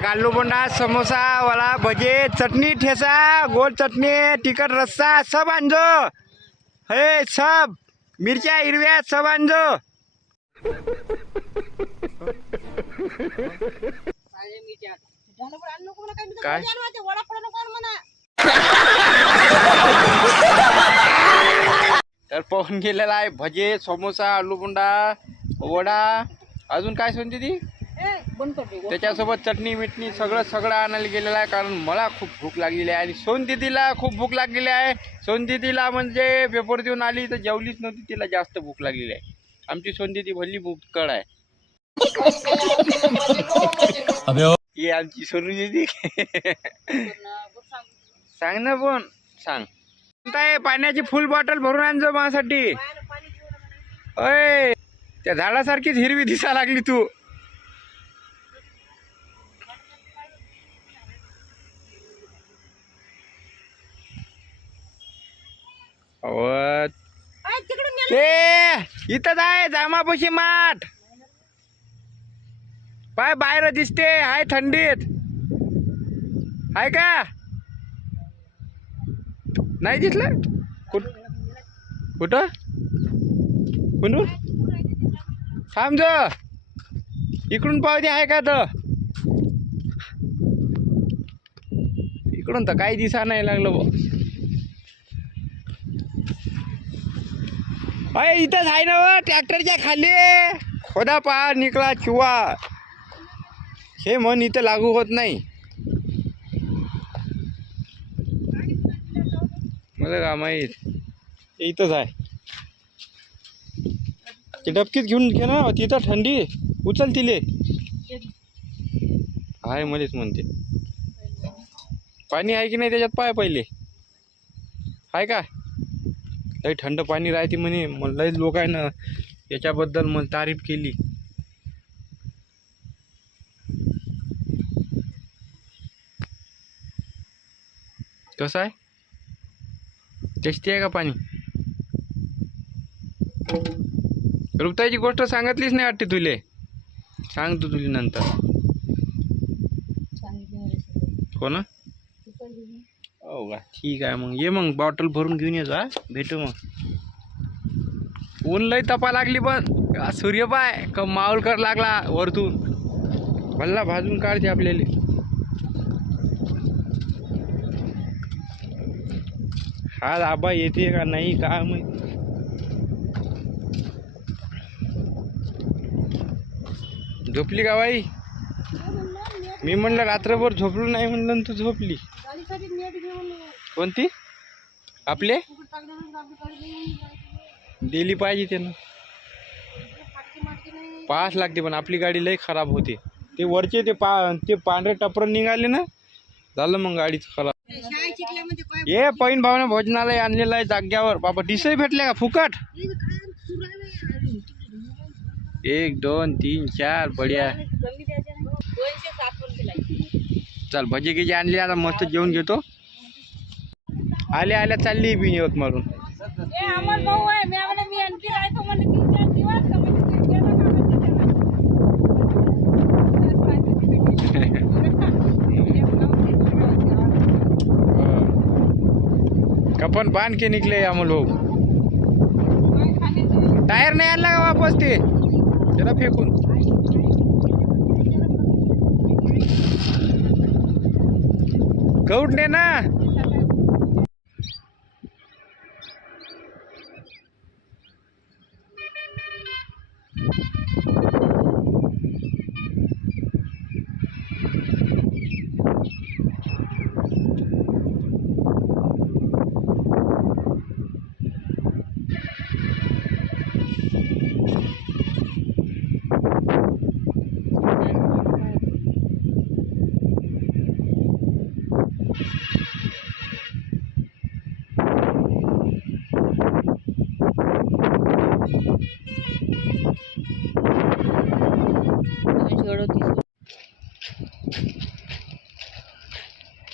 एक आलू बोंडा समोसा वाला भजे चटनी ठेसा गोल चटणी तिखट रस्सा सब आणजो हे सब मिरच्या हिरव्या सब आणजो काय? तर पाहून गेलेला आहे. भजे समोसा आलू बोंडा वडा. अजून काय सांगते ती त्याच्यासोबत चटणी मिटणी सगळं सगळं आणायला गेलेलं आहे कारण मला खूप भूक लागलेली आहे. आणि सोनदिदीला खूप भूक लागलेली आहे. सोनदिदीला म्हणजे पेपर देऊन आली तर जेवलीच नव्हती तिला जास्त भूक लागलेली आहे. आमची सोनदिदी भल्ली भूककड आहे. ही. आमची सोनू दिदी. सांग ना पण सांग. आहे पाण्याची फुल बॉटल भरून आणजो माझ्यासाठी. अय त्या झाडासारखीच हिरवी दिसा लागली तू. ते इथंच आहे जामापाशी माठ. पाय बाहेर दिसते हाय थंडीत. आहे का? नाही दिसलं? कुठ कुठं? कुठून? थांब जो इकडून पावती आहे का तर? इकडून तर काही दिसा नाही लागलं अय इथंच आहे ना व ट्रॅक्टरच्या खाली. खोदा पहा निकला चुवा. हे मन इथं लागू होत नाही. मला का माहीत? इथंच आहे. ते डबकीत घेऊन घे ना तिथं थंडी. उचल तिले. आहे मध्येच म्हणते. पाणी आहे की नाही त्याच्यात? पाय पहिले. आहे का? लई थंड पाणी राहते म्हणे. मग लई लोक आहे ना याच्याबद्दल मग तारीफ केली. कसं आहे? टेस्टी आहे का पाणी? रुपताची गोष्ट सांगितलीच नाही वाटते तुले. सांग तू तुला नंतर. हो ना हो का? ठीक आहे मग. ये मग बॉटल भरून घेऊन ये जा. भेटू मग. ऊन लय तपा लागली पण. सूर्य पाय? का माऊल कर लागला वरतून? भल्ला भाजून काढते आपल्याला. हा आबा येते का नाही का मग झोपली का बाई? मी म्हणलं रात्रभर झोपलो नाही म्हणलं तू झोपली. कोणती? आपले? दिली पाहिजे त्यानं. पास लागते पण आपली गाडी लई खराब होते. ते वरचे ते पा ते पांढरे टपरं निघाले ना झालं मग गाडीच खराब. ये पैन भावना भोजनालय आणलेलं आहे जाग्यावर. बाबा डिसही भेटले का? फुकट? एक दोन तीन चार बढिया. चल भजी गिजी आणली आता मस्त जेवून घेतो. आल्या आल्या चालली बी यवत मारून. अमोल भाऊ आहे मी आम्हाला मी आणखी राहतो तीन चार दिवस का तीन चार कपन बांध के निकले हम लोग टायर नाही आणला का वापस ते? त्याला फेकून. गौडने ना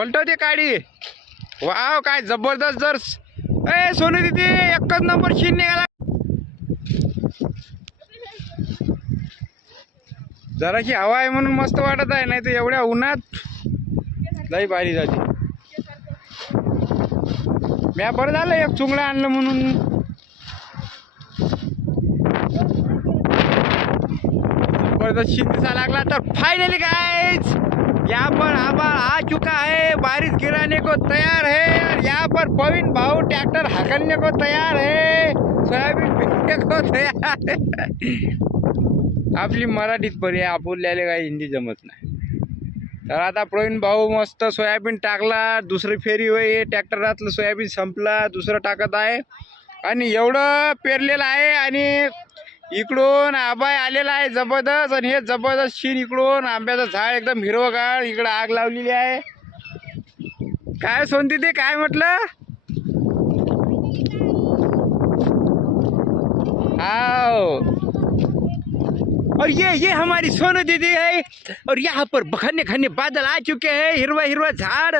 पलटवते काडी. वाव काय जबरदस्त जर. ए सोनू दिदी एकच नंबर शिन निघाला. जराशी हवा आहे म्हणून मस्त वाटत आहे नाही तर एवढ्या उन्हात लई भारी जाते म्या बरं झालं एक चुंगडा आणलं म्हणून. जबरदस्त शीत दिसा लागला. तर फायनली कायच यहाँ पर आबाद आ चुका है बारिश गिराने को तैयार है और यहाँ पर पवन भाऊ ट्रैक्टर हकलने को तैयार है सोयाबीन पिकने को तैयार है। आपली मराठीत बरी आहे आपल्याला काही हिंदी जमत नाही. तर आता प्रवीण भाऊ मस्त सोयाबीन टाकला दुसरी फेरी होय ट्रॅक्टरातलं सोयाबीन संपला दुसरं टाकत आहे. आणि एवढं पेरलेलं आहे आणि इकडून आबाय आलेला आहे जबरदस्त आणि हे जबरदस्त शीन इकडून आंब्याचं झाड एकदम हिरवगाळ इकडं आग लावलेली आहे. काय सोनती ते काय म्हटलं? आओ और ये ये हमारी सोनू दीदी है और यहाँ पर बखने खने बादल आ चुके हैं हिरवा हिरवा झाड़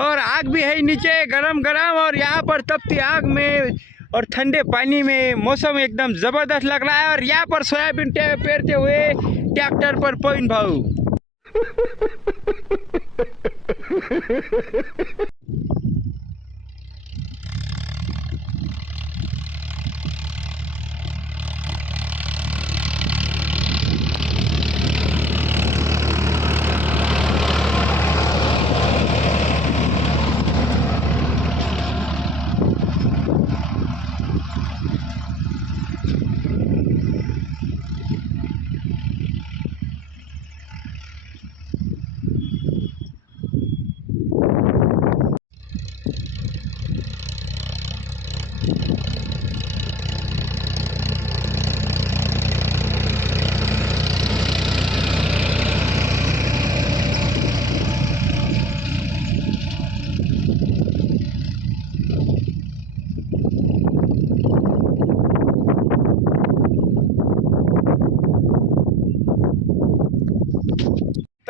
और आग भी है नीचे गरम गरम और यहाँ पर तपती आग में और ठंडे पानी में मौसम एकदम ज़बरदस्त लग रहा है और यहाँ पर सोयाबीन पेरते हुए ट्रैक्टर पर पवन भाऊ।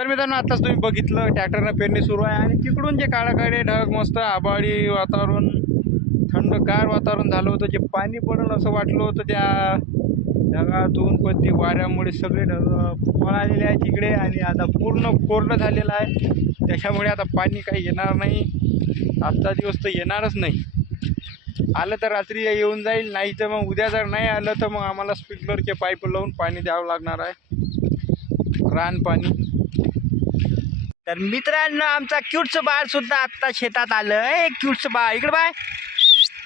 तर मित्रांनो आताच तुम्ही बघितलं ट्रॅक्टरनं पेरणी सुरू आहे आणि तिकडून जे काळाकडे ढग मस्त आबाळी वातावरण थंडगार वातावरण झालं होतं जे पाणी पडलं असं वाटलं होतं त्या ढगातून पण ते वाऱ्यामुळे सगळे ढग पळालेले आहेत तिकडे आणि आता पूर्ण कोरडं झालेलं आहे. त्याच्यामुळे आता पाणी काही येणार नाही. आजचा दिवस तर येणारच नाही. आलं तर रात्री येऊन जाईल नाही तर मग उद्या जर नाही आलं तर मग आम्हाला स्प्रिंकलरचे पाईप लावून पाणी द्यावं लागणार आहे. रान पाणी. तर मित्रांनो आमचा क्यूटचं बाळ सुद्धा आत्ता शेतात आलं. ए क्यूटचं बाळ इकडं बाय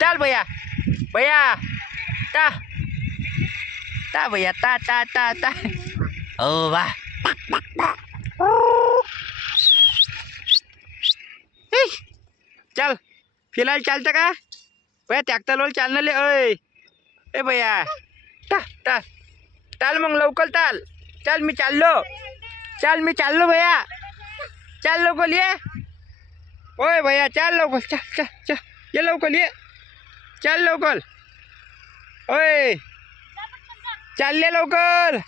चाल भैया. भैया ता ता भैया ता ता ता ता ओ वा. चल. फिलहाल चालतं का? भैया ट्रॅक्टरवर चालणार ले ओय. ए भैया. ता ता चाल मग लवकर चाल. चल मी चाललो. चाल मी चाललो भैया. चल लवकर ये. ओय भैया चल लवकर चल चल चल ये लवकर ये. चल लवकर. ओय. चालले लवकर.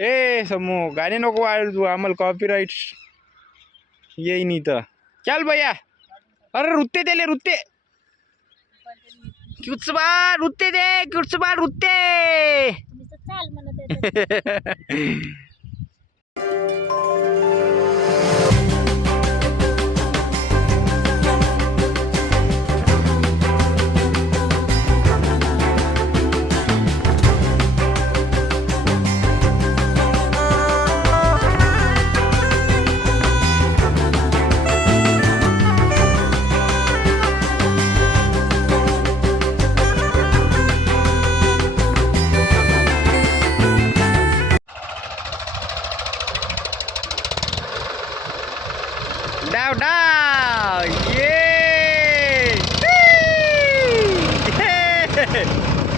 ए समू गाणे नको वाढ तू. आम्हाला कॉपीराईट येईन इथं. चल भैया. अरे रुत्ते दिले रुत्ते. क्युचबा रुत्ते दे क्युचबा रुत्ते. Thank you. ये.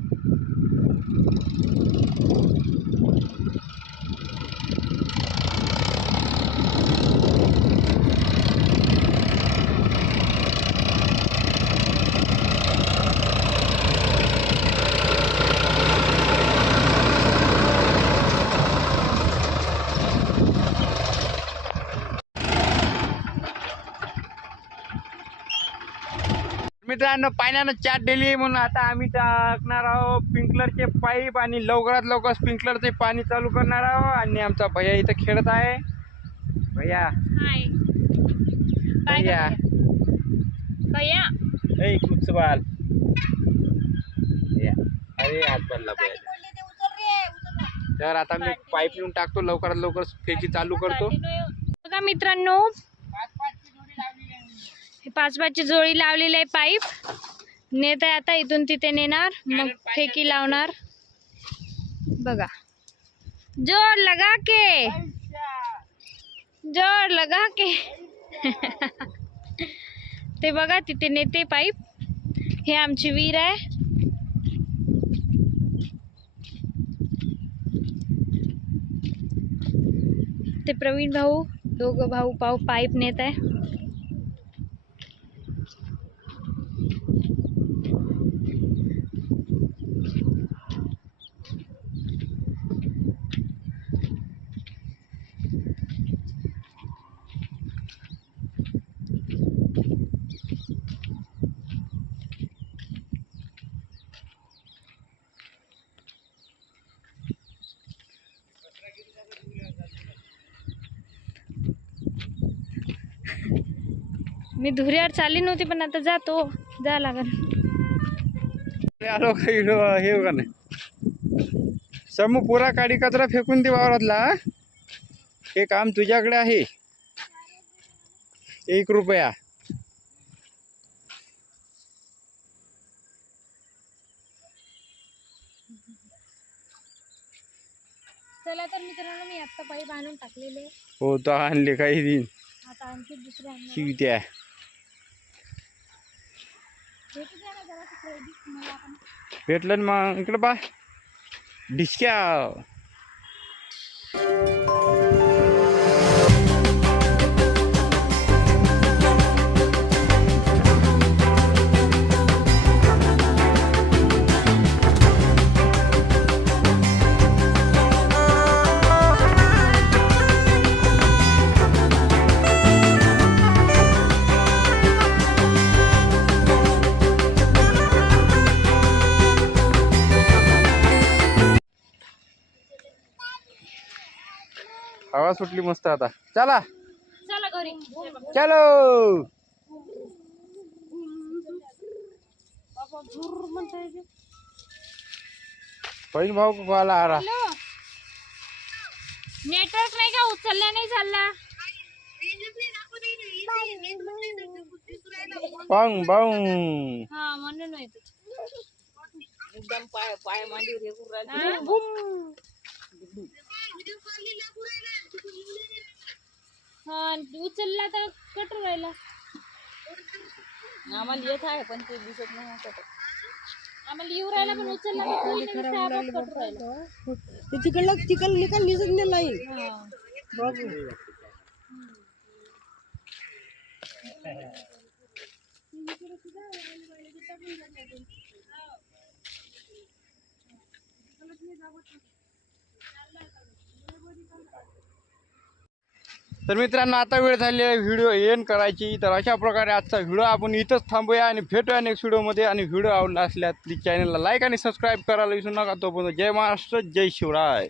मित्रांनो पाण्यानं चाट दिली म्हणून आता आम्ही टाकणार आहोत स्प्रिंकलरचे पाईप आणि लवकरात लवकर स्प्रिंकलरचे पाणी चालू करणार आहोत आणि आमचा भैया इथं खेळत आहे. भैया. भैया? भैया. भैया. अरे हात बदला भैया. तर आता मी पाईप येऊन टाकतो लवकरात लवकर फेकी चालू करतो. बघा मित्रांनो पाच पाचची जोडी लावलेली आहे पाईप. नेत आहे आता इथून तिथे नेणार. मग फेकी लावणार. बघा. जोर लगा के. जोर लगा के. ते बघा तिथे नेते पाईप. हे आमची विहीर आहे. ते प्रवीण भाऊ दोघं भाऊ पाऊ पाईप नेत आहे. मी धुऱ्यावर चालली नव्हती पण आता जातो. जा लागल. आलो काही हे बघा नाही समूह पुरा काडी कचरा फेकून दे वावरातला हा? काम तुझ्याकडे आहे. एक रुपया. चला तर मित्रांनो मी आत्ता पाईप आणून टाकलेले. हो तो आणले काही दिन. आता आणखी दुसरे आणणार. शिवत्या भेटू द्या ना जरा क्रेडिट मला आपण भेटलं ना मग इकडं बा डिस्क्या हवा सुटली मस्त आता. चला. चला घरी. पहिल भाऊ कॉल आला. नेटवर्क नाही का? उचलल्या नाही चालला. पांग बांग हा म्हणून एकदम पाय पाय करून राहिलं. हा? उचलला तर कट राहिला आम्हाला येत आहे पण ते दिसत नाही असं. आम्हाला येऊ राहिला पण उचलला तर कट राहिला ते तिकडलं तिकडलं निकाल दिसत नाही लाईन हा. तर मित्रांनो आता वेळ झाली आहे व्हिडिओ एन करायची. तर अशा प्रकारे आजचा व्हिडिओ आपण इथंच थांबूया आणि भेटूया नेक्स्ट व्हिडिओमध्ये आणि व्हिडिओ आवडला असल्यास प्लीज चॅनलला लाईक आणि सबस्क्राईब करायला विसरू नका. तोपर्यंत जय महाराष्ट्र जय शिवराय.